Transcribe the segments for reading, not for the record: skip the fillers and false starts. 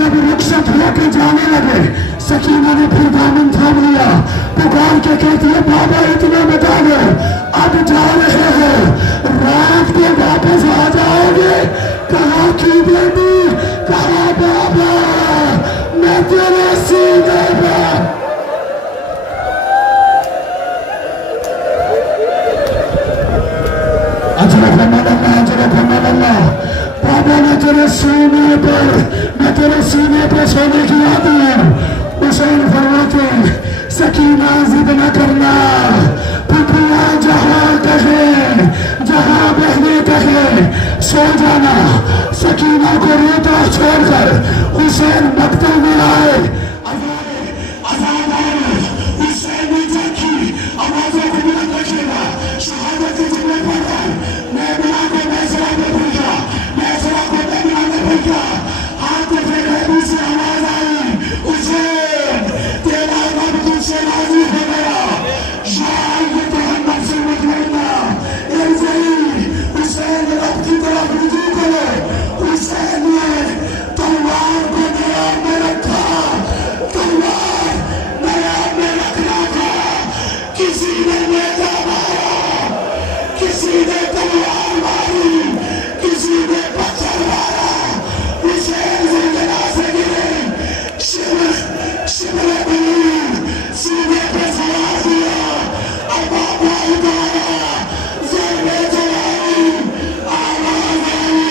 जब रुखसत होकर जाने लगे, सकीना ने फिर दामन थाम लिया, पुकार के कहती है बाबा इतना बता दो, अब जा रहे हो, रात को वापस आ जाओगे? कहा की बेटी, कहा बाबा मैं तेरे सीने पर। बाबा मैं तेरे सीने पर, मैं तेरे सीने पर सोने की आती हूँ। हुसैन फरमाते सकीना जिद न करना, पुतला जहाँ कहे, जहाँ बहने कहे सो जाना। सकीना को रोता छोड़कर हुसैन मकतल में आए। हुसैन ने देखी आवाजों को बुलंद रखेगा, शहादत की जिम्मे पर मैं बुला के मैसरा में भूल गया, मैसरा को मैं बुलाने भूल गया। हाथ में रहबी से आवाज आई, हुसैन तेरा रब तुझसे राजी हो गया, शायद जहन्नम से निकलेगा। हुसैन रब की तरफ रुजू करो। हुसैन ने तलवार को दरिया में रखा, तलवार दरिया में रखना था। किसी ने नेजा मारा, किसी ने तलवार मारी, किसी ने पत्थर मारा। हुसैन जिंदगी से गिरे, शिमले बनी, सीने पे सवार दिया, अब बाबा उतारा, ज़रबे चलाई, आवाज आई,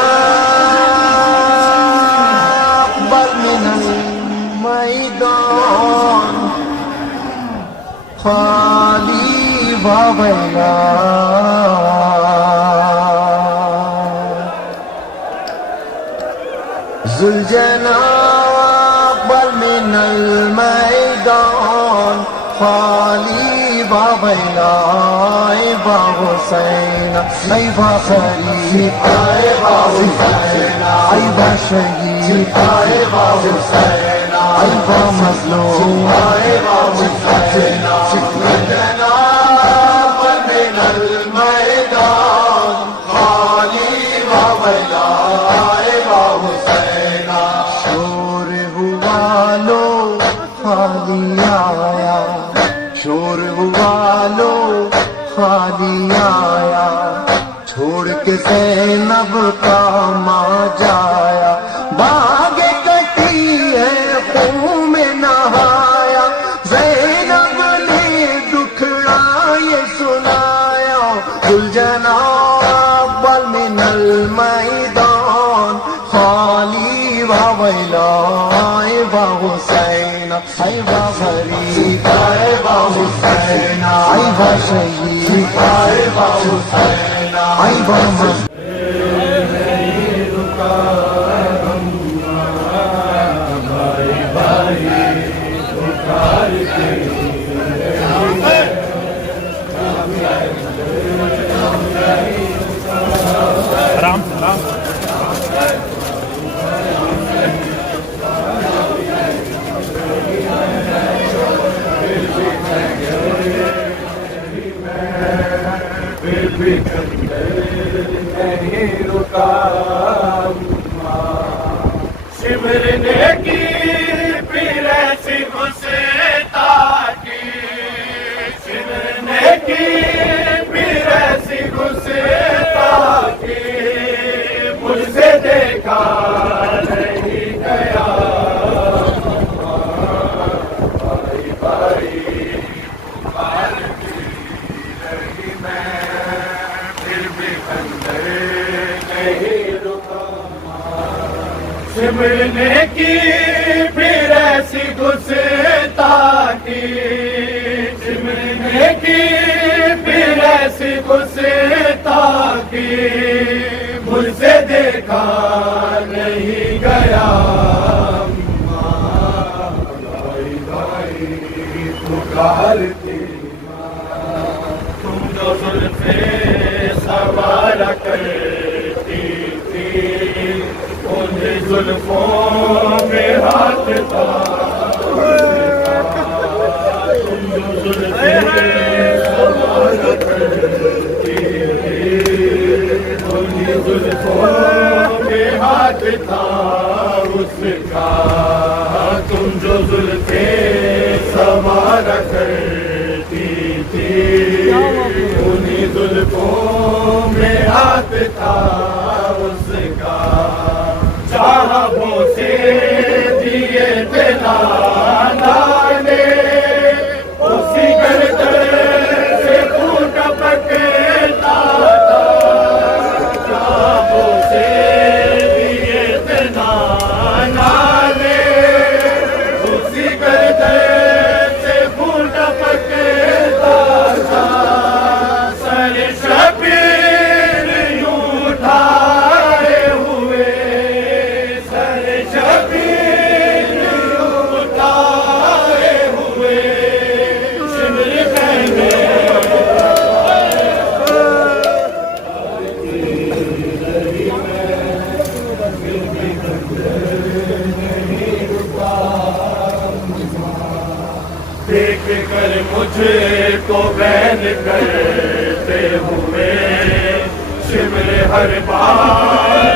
Zuljanab bal minal maidan khali wawala Zuljanab bal minal maidan khali wawala ba Husayn ay ba Khalid ay ba Husayn ay ba Shahid ay ba Husayn ay ba Mazlum ay ba Husayn Zuljanab min al-Maydan khali wa wala ay ba Husayn शोर हुआ लो खाली आया शोर हुआ लो खाली आया छोड़ के ज़ैनब का मां जाया बागे कटी है खून में नहाया ज़ैनब ने दुखड़ा ये सुनाया जुलजनाब बल मिनल मैदान खाली वा वैला बा हुसैन आई बा फरीद आई बा हुसैन आई बा शहीद आई बा हुसैन आई बा राम राम नहीं रुका सिमरने की पीर ऐसी घुसता की सिमरने की पीर ऐसी घुसता की मुझसे देखा नहीं गया भाई भाई सिमरने की फिर ऐसी घुसता की सिमरने की फिर ऐसी घुसता की मुझसे देखा नहीं गया भाई भाई पुकारती तुम जो जुल्फे सवार करती थी उन जुल्फों में हाथ था तुम जो जुल्फे सवार करती थी उन जुल्फों में हाथ था उसका, तुम जो जुल्फे सवार करती थी, उन्हीं जुल्फों में हाथ था उसका। चाहबों से दिए थे नाने, उसी गर्दन से खून टपकता था। चाहबों से दिए थे नाने, उसी गर्दन से खून टपकता था। सर शबीर यूं उठाए हुए, सर शबीर यूं उठाए हुए, शिमर पहने देख कर मुझे को बैन करते हुए, शिमर हर बार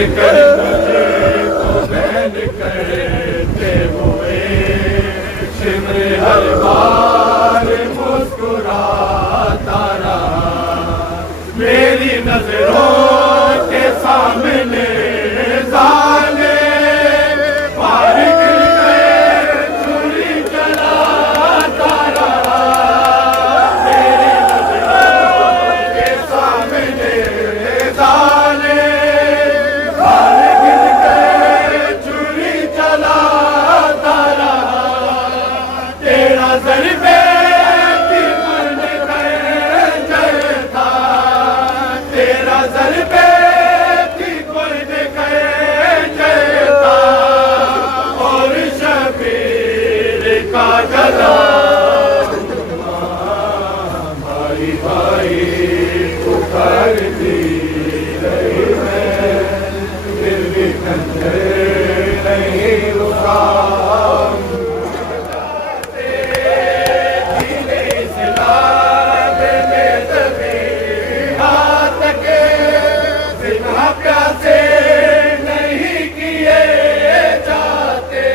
कर मुझे को बैन करते हुए, शिमर हर बार मुस्कुराता रहा। मेरी नजरों के सामने जाने पार गिर गए, छुरी चलाता रहा। मेरी नजरों के सामने जाने ज़रबे की कुर्द खंजर था, तेरा ज़रबे की कुर्द खंजर था, और शबीर का गला। भाई भाई पुकारती रही मैं, फिर भी खंजर नहीं रुका। प्यासे नहीं किए जाते,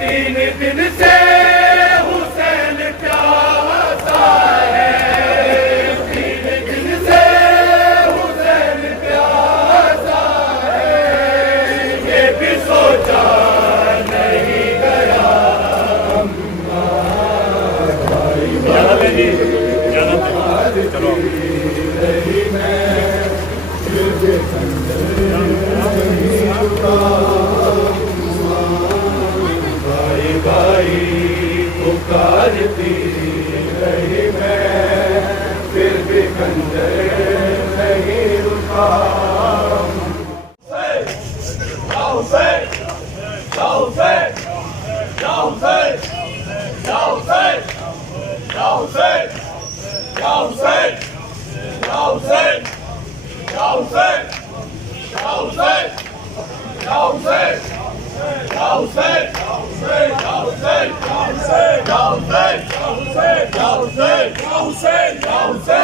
3 दिन से हुसैन प्यासा है, 3 दिन से हुसैन प्यासा है। ये भी सोचा नहीं गया भाई भाई चलो रही मैं, भाई भाई पुकारती रही मैं, फिर भी खंजर नहीं रुका। जाओ से जाओ से जाओ से जाओ से जाओ से जाओ से जाओ से जाओ से जाओ से जाओ से जाओ से जाओ से जाओ से जाओ से जाओ से जाओ से जाओ से जाओ से